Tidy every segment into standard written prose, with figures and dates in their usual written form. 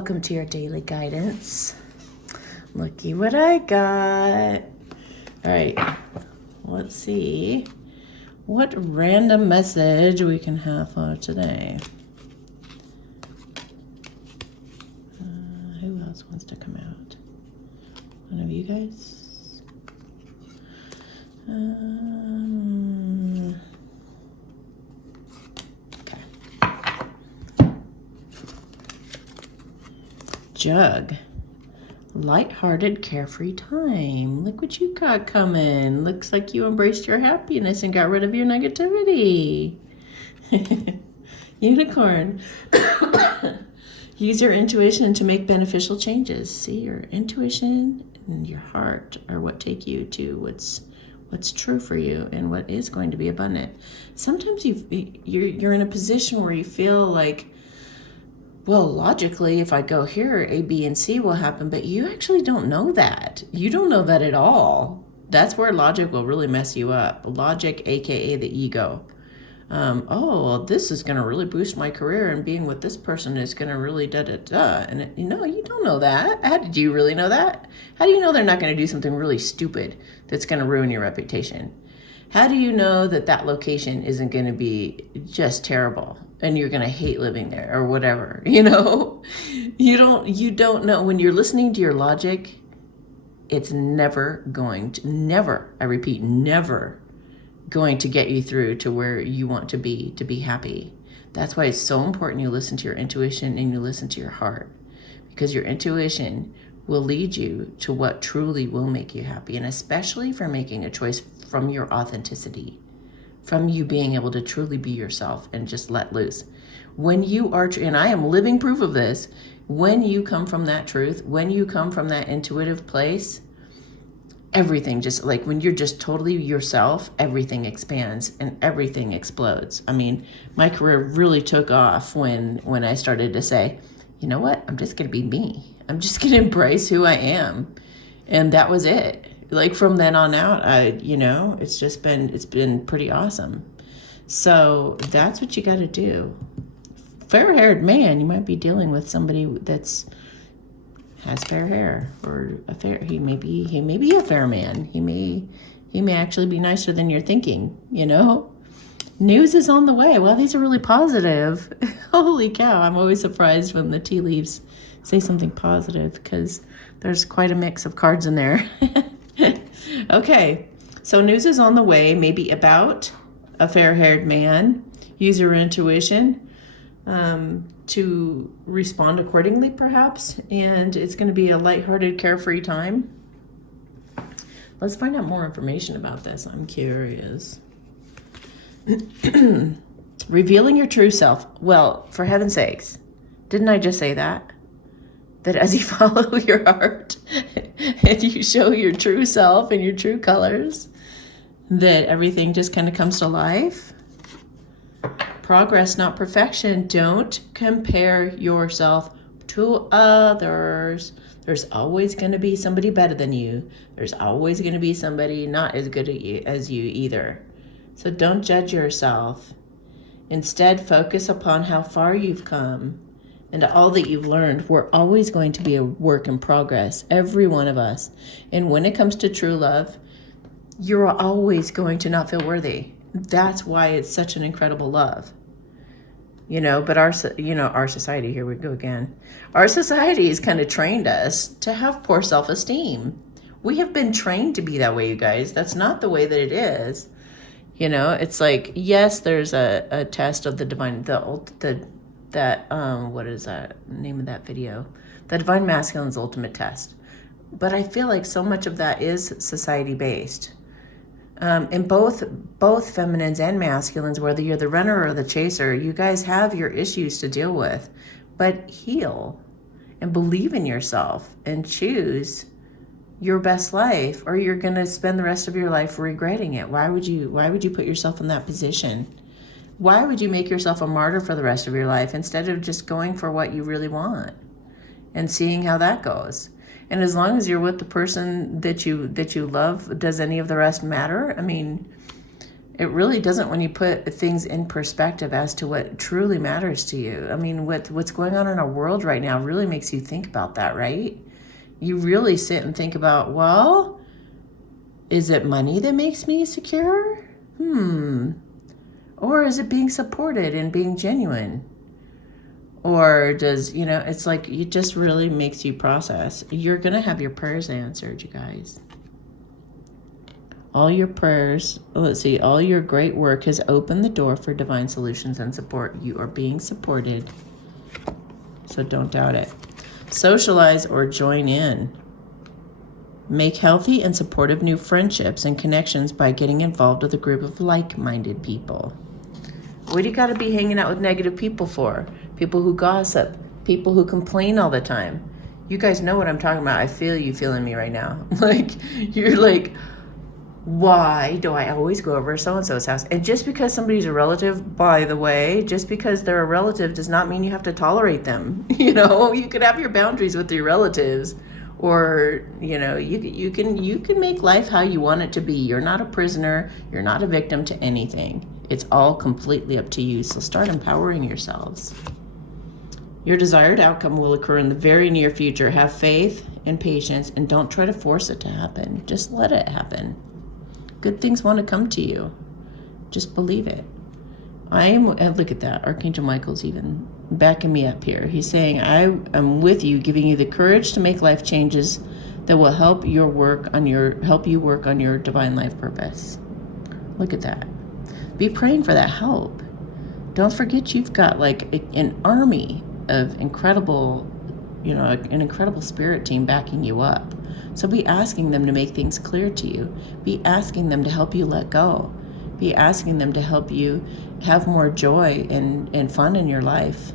Welcome to your daily guidance. Looky what I got. All right, let's see what random message we can have for today. Who else wants to come out? One of you guys? Okay. Jug. Light-hearted, carefree time. Look what you got coming. Looks like you embraced your happiness and got rid of your negativity. Unicorn. Use your intuition to make beneficial changes. See, your intuition and your heart are what take you to what's true for you and what is going to be abundant. Sometimes you're in a position where you feel like, well, logically, if I go here, A, B, and C will happen, but you actually don't know that. You don't know that at all. That's where logic will really mess you up. Logic, aka the ego. Oh, this is going to really boost my career, and being with this person is going to really da-da-da. And you don't know that. How did you really know that? How do you know they're not going to do something really stupid that's going to ruin your reputation? How do you know that that location isn't going to be just terrible and you're going to hate living there or whatever? You don't know. When you're listening to your logic, it's never, I repeat, never going to get you through to where you want to be happy. That's why it's so important you listen to your intuition and you listen to your heart, because your intuition will lead you to what truly will make you happy, and especially for making a choice from your authenticity, from you being able to truly be yourself and just let loose. When you are, and I am living proof of this, when you come from that truth, when you come from that intuitive place, everything, just like when you're just totally yourself, everything expands and everything explodes. I mean, my career really took off when I started to say, you know what, I'm just going to be me. I'm just going to embrace who I am. And that was it. Like from then on out, it's been pretty awesome. So that's what you got to do. Fair-haired man, you might be dealing with somebody has fair hair, or he may be a fair man. He may actually be nicer than you're thinking, News is on the way. Well, these are really positive. Holy cow, I'm always surprised when the tea leaves say something positive, because there's quite a mix of cards in there. Okay, so news is on the way, maybe about a fair-haired man. Use your intuition to respond accordingly, perhaps, and it's going to be a lighthearted, carefree time. Let's find out more information about this. I'm curious. Revealing your true self. Well, for heaven's sakes, didn't I just say that? That as you follow your heart and you show your true self and your true colors, that everything just kind of comes to life? Progress, not perfection. Don't compare yourself to others. There's always going to be somebody better than you. There's always going to be somebody not as good as you either. So don't judge yourself. Instead, focus upon how far you've come and all that you've learned. We're always going to be a work in progress, every one of us. And when it comes to true love, you're always going to not feel worthy. That's why it's such an incredible love. But our society, here we go again. Our society has kind of trained us to have poor self-esteem. We have been trained to be that way, you guys. That's not the way that it is. It's like, yes, there's a test of the divine, what is that name of that video? The Divine Masculine's Ultimate Test. But I feel like so much of that is society-based. And both feminines and masculines, whether you're the runner or the chaser, you guys have your issues to deal with. But heal and believe in yourself and choose your best life, or you're going to spend the rest of your life regretting it. Why would you put yourself in that position? Why would you make yourself a martyr for the rest of your life instead of just going for what you really want and seeing how that goes? And as long as you're with the person that you love, does any of the rest matter? I mean, It really doesn't when you put things in perspective as to what truly matters to you. I mean, what's going on in our world right now really makes you think about that, right? You really sit and think about, well, is it money that makes me secure? Or is it being supported and being genuine? Or does, it's like it just really makes you process. You're going to have your prayers answered, you guys. All your prayers, all your great work has opened the door for divine solutions and support. You are being supported, so don't doubt it. Socialize or join in. Make healthy and supportive new friendships and connections by getting involved with a group of like-minded people. What do you got to be hanging out with negative people for? People who gossip, people who complain all the time. You guys know what I'm talking about. I feel you feeling me right now. Like, you're like, why do I always go over so-and-so's house? And just because somebody's a relative, by the way, just because they're a relative does not mean you have to tolerate them. You could have your boundaries with your relatives, or, you can make life how you want it to be. You're not a prisoner. You're not a victim to anything. It's all completely up to you. So start empowering yourselves. Your desired outcome will occur in the very near future. Have faith and patience, and don't try to force it to happen. Just let it happen. Good things want to come to you. Just believe it. Look at that. Archangel Michael's even backing me up here. He's saying, I am with you, giving you the courage to make life changes that will help you work on your divine life purpose. Look at that. Be praying for that help. Don't forget you've got like an army of incredible, an incredible spirit team backing you up. So be asking them to make things clear to you. Be asking them to help you let go. Be asking them to help you have more joy and fun in your life.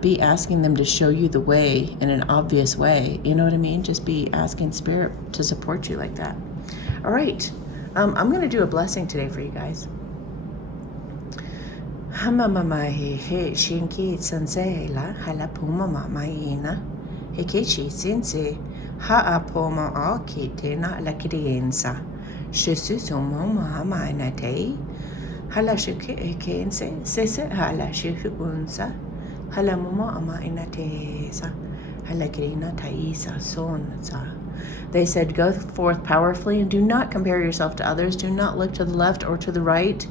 Be asking them to show you the way in an obvious way. You know what I mean? Just be asking Spirit to support you like that. All right. I'm going to do a blessing today for you guys. Hamamamahi he shinki sansela halapuma mamaina. Hekechi sinse haapoma akitena la criança. Jesus mama mainate. Hala shuke kense sese hala shuunsa. Hala mama amainatesa. Hala crina taisa sonsa. They said, go forth powerfully and do not compare yourself to others. Do not look to the left or to the right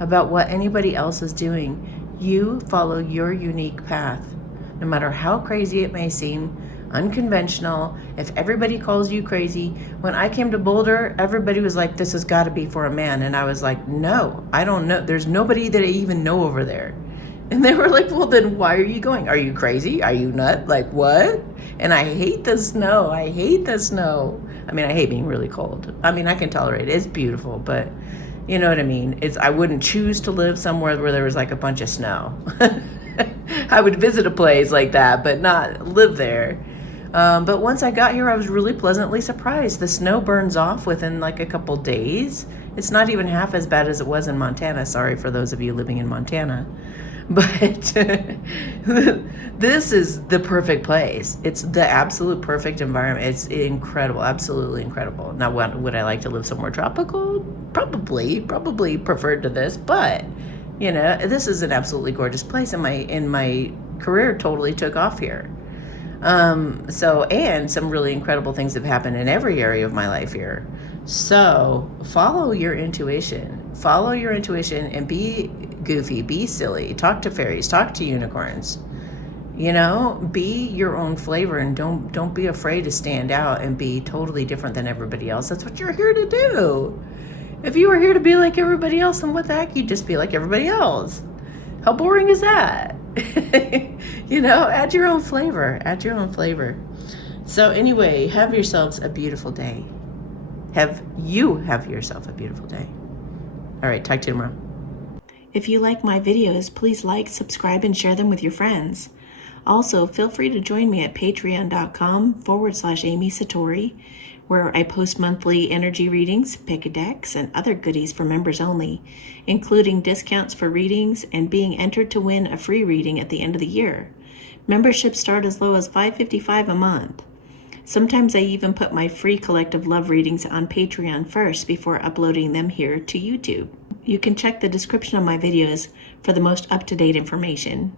about what anybody else is doing. You follow your unique path. No matter how crazy it may seem, unconventional, if everybody calls you crazy. When I came to Boulder, everybody was like, this has got to be for a man. And I was like, no, I don't know. There's nobody that I even know over there. And they were like, well, then why are you going? Are you crazy? Are you nut? Like, what? And I hate the snow. I hate the snow. I mean, I hate being really cold. I mean, I can tolerate it. It's beautiful, but you know what I mean? I wouldn't choose to live somewhere where there was like a bunch of snow. I would visit a place like that, but not live there. But once I got here, I was really pleasantly surprised. The snow burns off within like a couple days. It's not even half as bad as it was in Montana. Sorry for those of you living in Montana. But this is the perfect place. It's the absolute perfect environment. It's incredible, absolutely incredible. Now, would I like to live somewhere tropical? Probably preferred to this, but this is an absolutely gorgeous place, and my career totally took off here. And some really incredible things have happened in every area of my life here. So follow your intuition and be goofy, be silly, talk to fairies, talk to unicorns, be your own flavor, and don't be afraid to stand out and be totally different than everybody else. That's what you're here to do. If you were here to be like everybody else, then what the heck, you'd just be like everybody else. How boring is that? Add your own flavor. So anyway, have yourselves a beautiful day. Have yourself a beautiful day. All right, talk to you tomorrow. If you like my videos, please like, subscribe, and share them with your friends. Also, feel free to join me at patreon.com/Amy Satori, where I post monthly energy readings, pick a decks, and other goodies for members only, including discounts for readings and being entered to win a free reading at the end of the year. Memberships start as low as $5.55 a month. Sometimes I even put my free collective love readings on Patreon first before uploading them here to YouTube. You can check the description of my videos for the most up-to-date information.